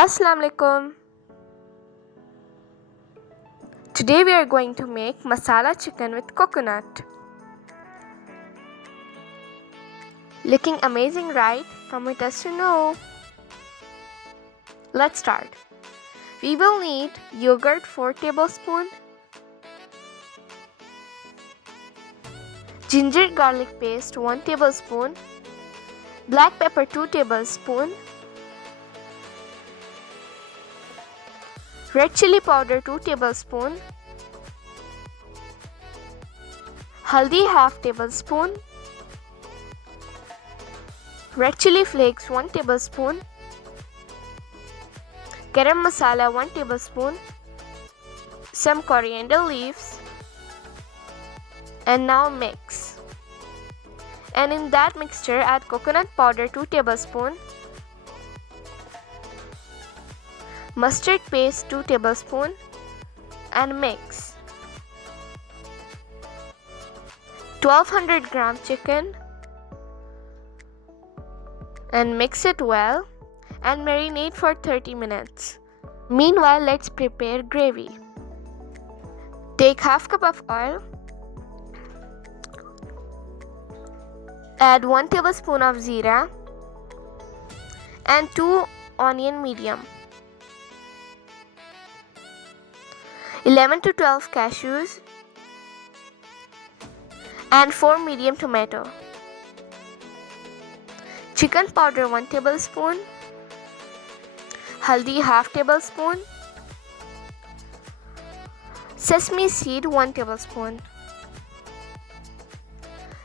Assalamu alaikum. Today we are going to make masala chicken with coconut. Looking amazing, right? Come with us to know. Let's start. We will need yogurt 4 tablespoons, ginger garlic paste 1 tablespoon, black pepper 2 tablespoons, red chili powder 2 tablespoons, haldi half tablespoon, red chili flakes 1 tablespoon, garam masala 1 tablespoon, some coriander leaves, and now mix. And in that mixture add coconut powder 2 tablespoons, mustard paste 2 tablespoons, and mix. 1200 gram chicken and mix it well and marinate for 30 minutes. Meanwhile, let's prepare gravy. Take half cup of oil, add 1 tablespoon of jeera and 2 onion medium, 11 to 12 cashews and 4 medium tomato, chicken powder 1 tablespoon, haldi half tablespoon, sesame seed 1 tablespoon,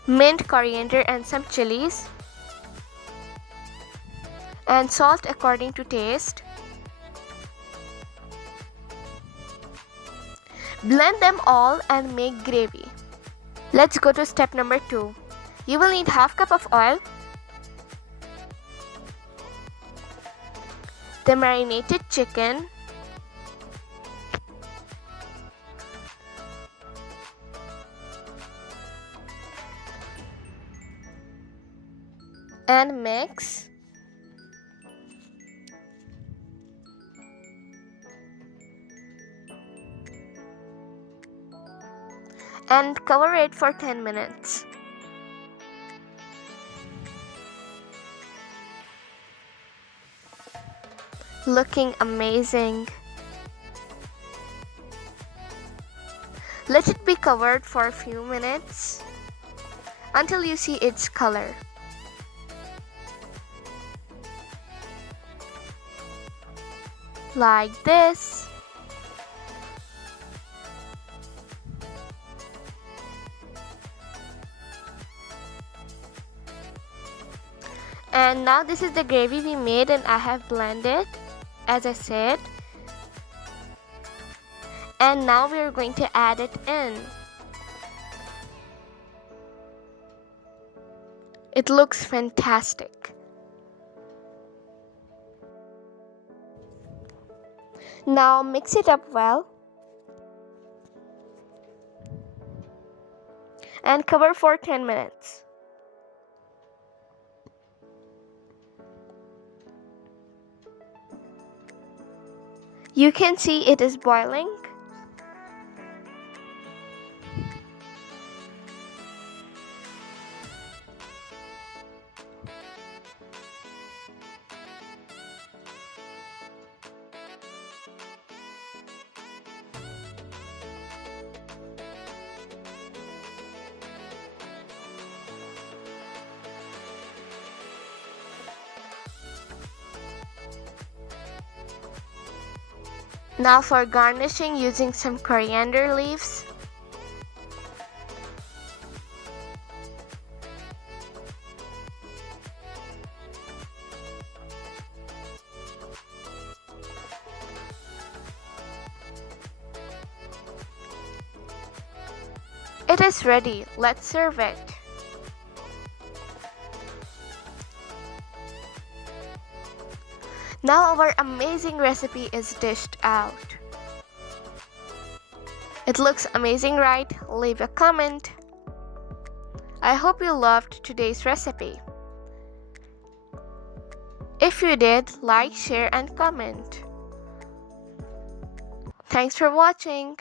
mint, coriander and some chilies, and salt according to taste. Blend them all and make gravy. Let's go to step number 2. You will need half cup of oil, the marinated chicken, and mix. And cover it for 10 minutes. Looking amazing. Let it be covered for a few minutes until you see its color. Like this. And now this is the gravy we made and I have blended as I said. And now we are going to add it in. It looks fantastic. Now mix it up well and cover for 10 minutes. You can see it is boiling. Now for garnishing using some coriander leaves. It is ready. Let's serve it. Now our amazing recipe is dished out. It looks amazing, right? Leave a comment. I hope you loved today's recipe. If you did, like, share, and comment. Thanks for watching.